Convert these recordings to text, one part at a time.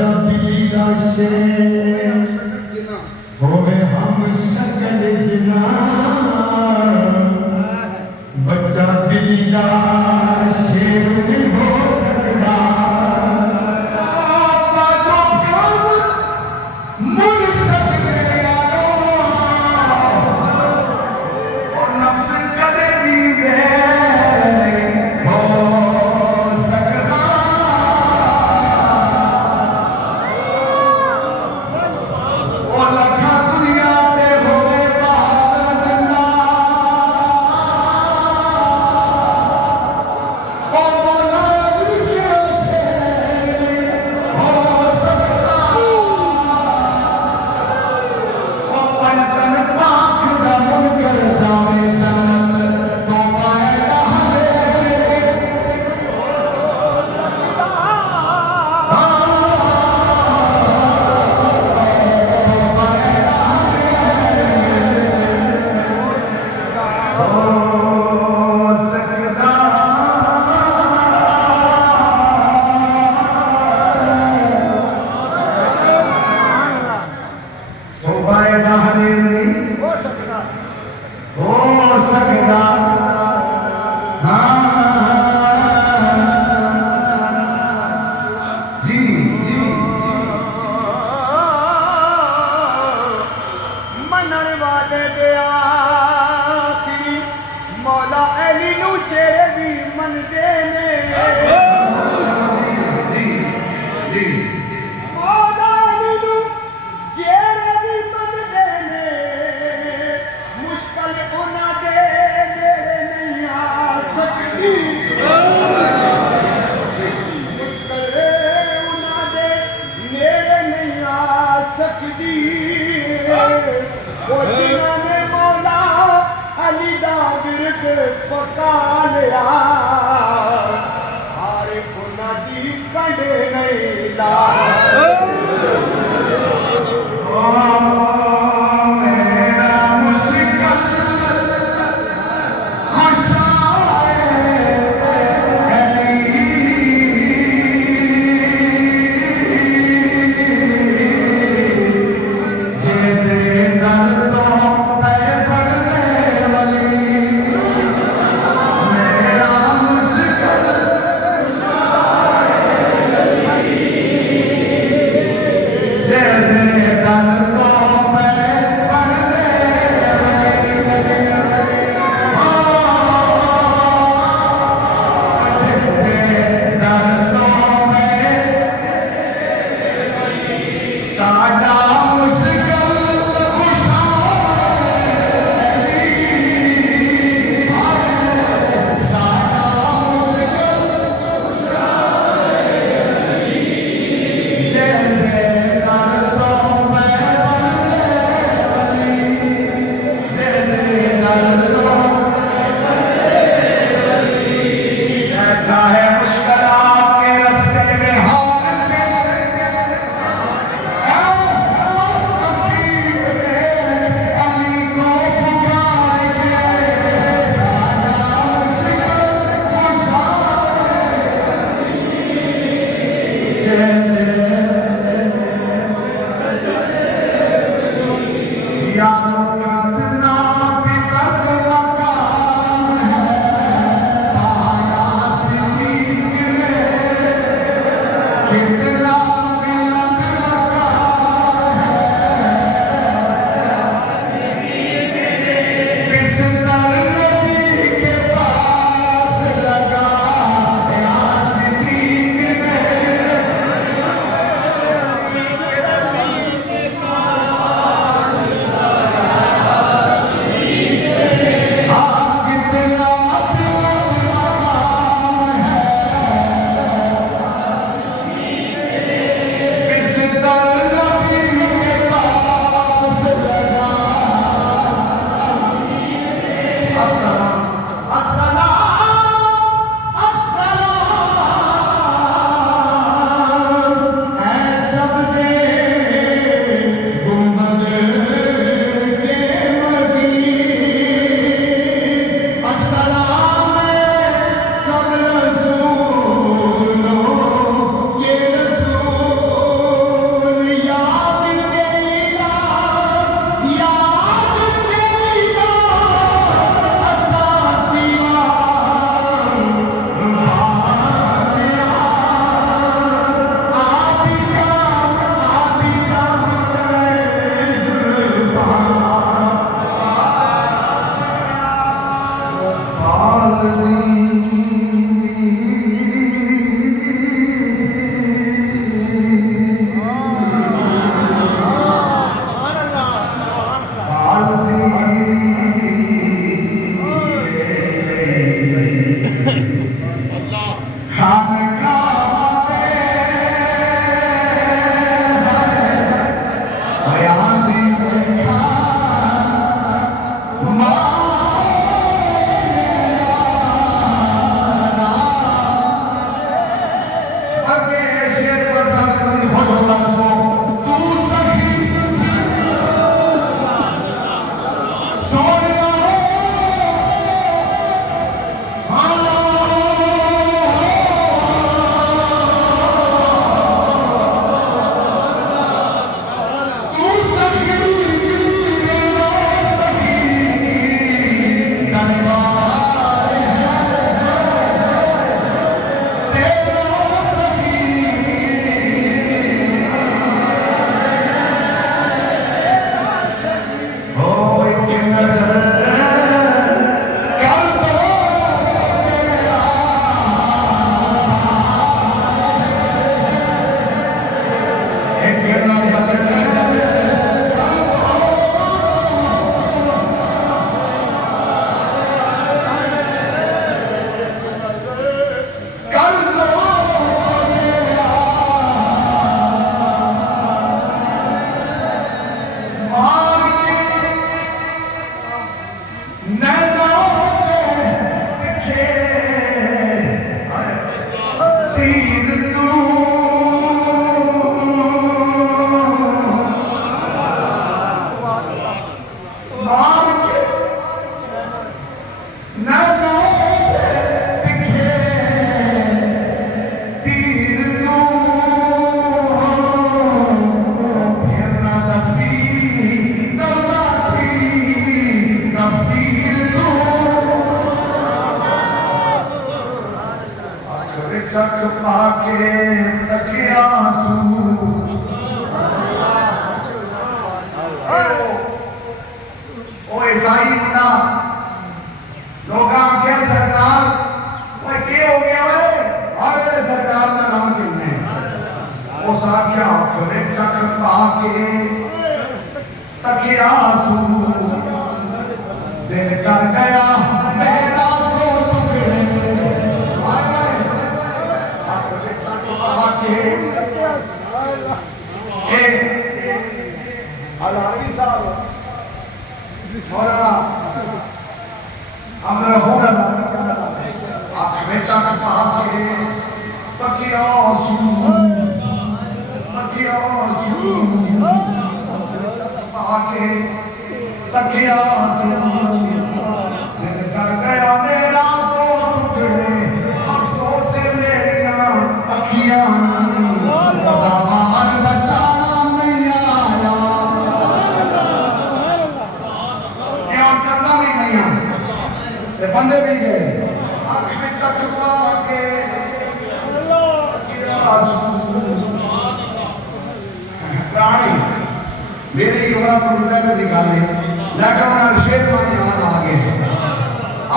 बच्चा बिल्ली दा शेर होवे हम शकल जिना बच्चा बिल्ली दा शेर नहीं हो सकता पका लिया हारे को नदी कंडे नहीं ला नैनों से दिखे तीर तू मार के नैनों से दिखे तीर तू फिर ना दसी दौला थी नफसीर तू चक पाके तके आंसू ओ ईसाई मुंडा लोग आके सरकार वो के हो गया वे अरे सरकार का नाम किन्ने ओ साथिया करे चक पाके तके आंसू दिल कर गया मेरा तो टुकड़े अलावी साहब मौलाना हमने हो रहा आँख में चक पाके तकिया आंसू पाके तकिया आंसू दिल कर गया मेरा तो टुकड़े अफसोस से मेरिया अखियां खुदावार बचाना नहीं आया ये और करना भी नहीं आया ये बंदे भी गए आँख में चक पाके प्राणी मेरे ही होना तो हृदय में निकाले लेकिन उन्होंने शेर में याद आ गए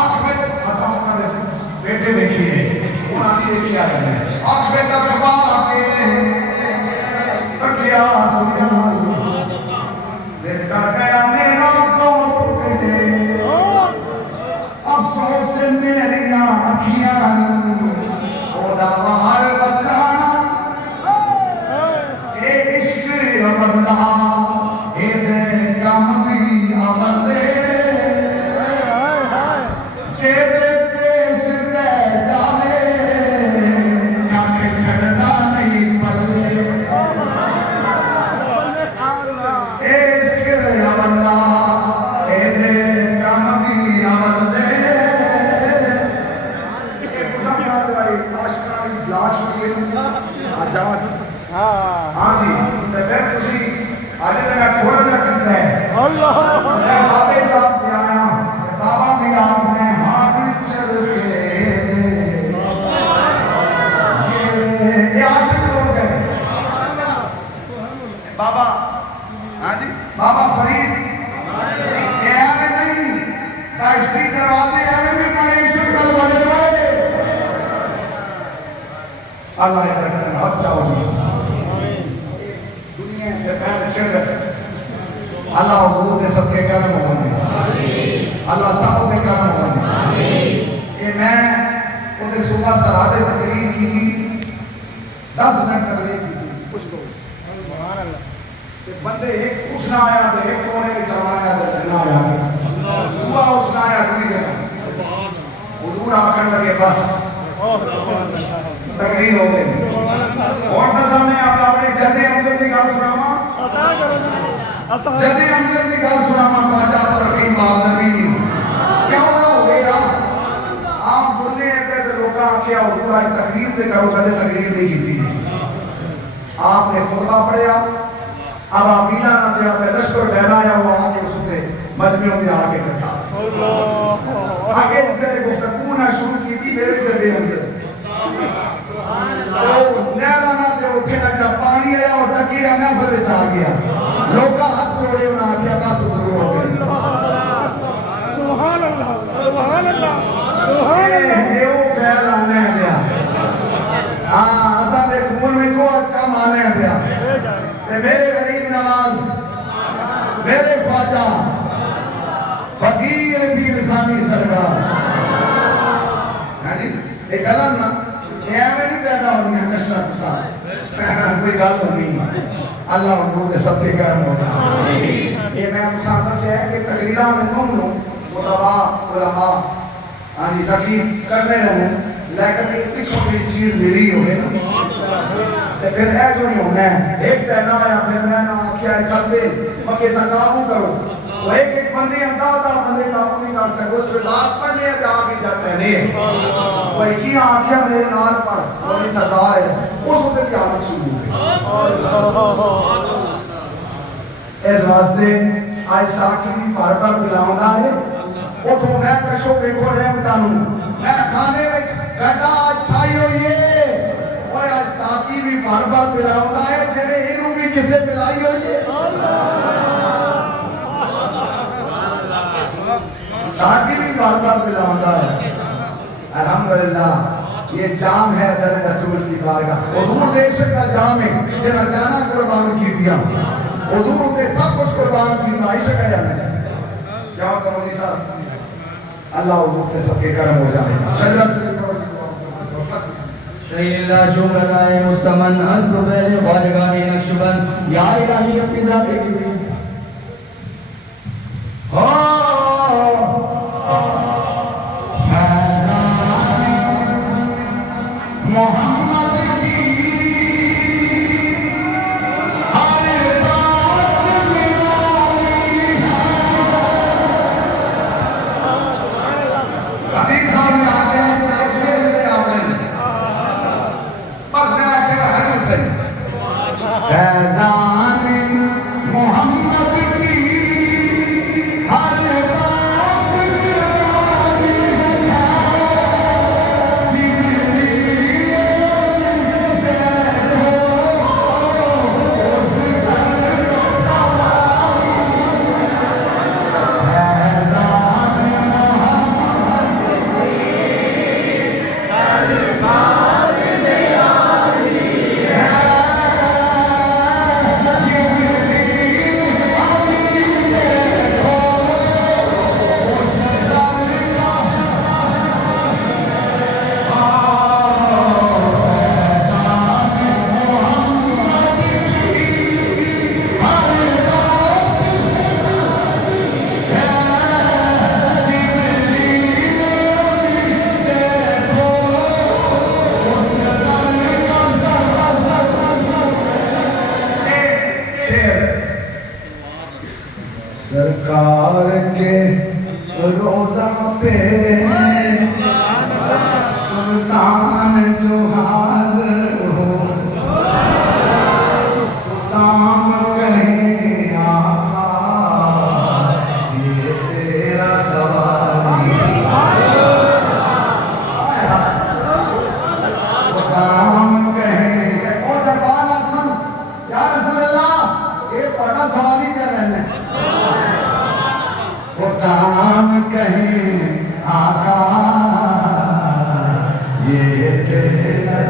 आँख में असाम बेटे देखिए उन्होंने देखी आए हैं आँख में चक पाके तकिया आंसू दिल कर गया मेरा तो टुकड़े अफसोस से मेरिया अखियां खुदावार बचाना ए इश्क अमला ए दे कम की अमले जे दे पेश रह जावे कख छड़दा नहीं पल्ले ए इश्क अमला ए दे कम की अमले लाश आजाद हाँ जी फिर तुसी आज मेरा थोड़ा जा कीता है अल्लाह मैं बाबे साहब से आया बाबा मेरा मैं हाथ चल के ये आशिक लोग हैं बाबा हाँ जी बाबा फरीद ये आवे नहीं काश्ती करवाते आवे भी बड़े शुक्र बड़े अल्लाह करता है हाथ साओ दुनिया के पहले शेर वैसे अल्लाह हुजूर ने सबके करम होने अल्लाह सब के करम होने ये मैं उन्हें सुबह सरादे तकरीर की थी 10 मिनट तकरीर की थी कुछ तो सुभान अल्लाह ये बंदे एक उठना आया तो एक कोने में चला आया तो चलना आया हुआ उठना आया दूसरी जगह हुजूर आकर लगे बस तकरीर हो गई और सामने आप अपने जदे हमदर्द की गल सुनावा जदे हमदर्द की गल सुनावा ख्वाजा तरकीब नबी क्यों ना हो गया आप बोलने पे तो लोग आके हुजूर आज तकरीर ते करो कदे तकरीर नहीं की आपने खुतबा पढ़िया अब अमीना ना जरा पे लश्कर बहराया वो आके उसने मजमे में आके बैठा आगे से गुफ्तगू ना शुरू की थी मेरे जदे हमदर्द उठे लगा पानी आया और तकिया महफिल में आ गया लोग हाथ जोड़े उन्हें आख्या बस शुरू हो गए सुभान अल्लाह सुभान अल्लाह सुभान अल्लाह ये वो फैल आने गया हां असा दे खून में जो काम आने गया ते मेरे गरीब नवाज मेरे ख्वाजा फकीर पीर सानी सरकार हां जी एक गलत ना ये नहीं पैदा होनी है नशा के साथ कोई गल नहीं अल्लाह हुजूर दे सबके करम हो जाए ये मैं मुसा दस्या है कि तकरीरां में कहूं मुतबा उलमा हाँ जी तकीब करने रहे लेकिन एक छोटी चीज मिली हो ना तो फिर ऐ जो नहीं होना है एक कहना या फिर मैं ना आख्या कर दे मके सा काबू करो तो एक बंदे अंदाजा बंदे काबू नहीं कर सकते उस रात पढ़ने है जहाँ भी जाते नहीं है तो एक ही आख्या मेरे नाल पढ़ वही सरदार है उस उधर की हालत शुरू हो इस वास्ते आज साकी भी भर भर पिलाउंदा है उठो मैं कशो देखो रहमतानू मैं खाने में कहता अच्छाई हो ये ओए आज साकी भी भर भर पिलाउंदा है जेने इनू भी किसे पिलाई हो ये साकी भी भर भर पिलाउंदा है अल्हम्दुलिल्लाह ये जाम है दर रसूल की बारगाह हुजूर देश का जाम है जना जाना कुर्बान की दिया हुजूर ने सब कुछ कुर्बान किया ऐसे कह जाना क्या होता मौलवी साहब अल्लाह हुजूर के सबके करम हो जाए शजरा शहीला शुक्राए मुस्तमन अस्तगफिर वालगानी नक्शबंद या इलाही अपनी जात की हो मोहम्मद की सरकार के रोजा पे सुल्तान जो हाजिर हो दाम कहे आका ये तेरा सवाल दाम कहे ओ दरबार अखन या रसूल अल्लाह ये पढ़ा सवाली कर रहे हैं दाम कहें आका ये तेरा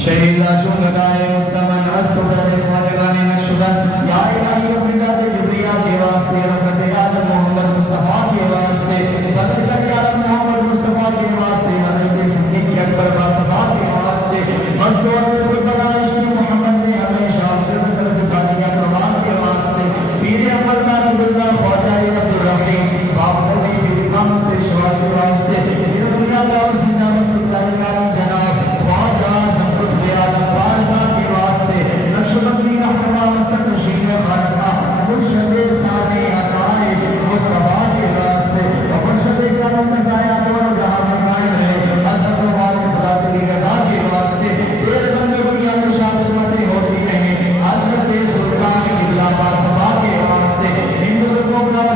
शहीला शुक्राए मुस्तमन अस्तगफिर वालगानी नक्शबंद या इलाही अपनी जात जिब्रिया के वास्ते रहमत आलम मोहम्मद मुस्तफा के वास्ते बदल कर आलम मोहम्मद मुस्तफा के वास्ते बदल के सिद्दीक अकबर बासफा के वास्ते मस्त खुद बनाइश मोहम्मद ने हमेशा सिरत अल-फिसानिया कुर्बान के वास्ते पीर अव्वल तारिकुल्लाह ख्वाजा अब्दुल रहीम बाप नबी की इमामत पेशवा के वास्ते ये दुनिया का वसीला मस्तक़बिल जनाब ख्वाजा ज़फर आलम बारसा के वास्ते नक्शबंदी रहनुमा मुस्तक़शीन खानका मुर्शिद साने अताए मुस्तफा के वास्ते और मुर्शिद इकराम मसाया दोनों जहां में कायम रहे हज़रत वाल खुदा की रज़ा के वास्ते तेरे बंदे दुनिया में शादत होती रहे हज़रत सुल्तान किबला बासफा के वास्ते इन लोगों का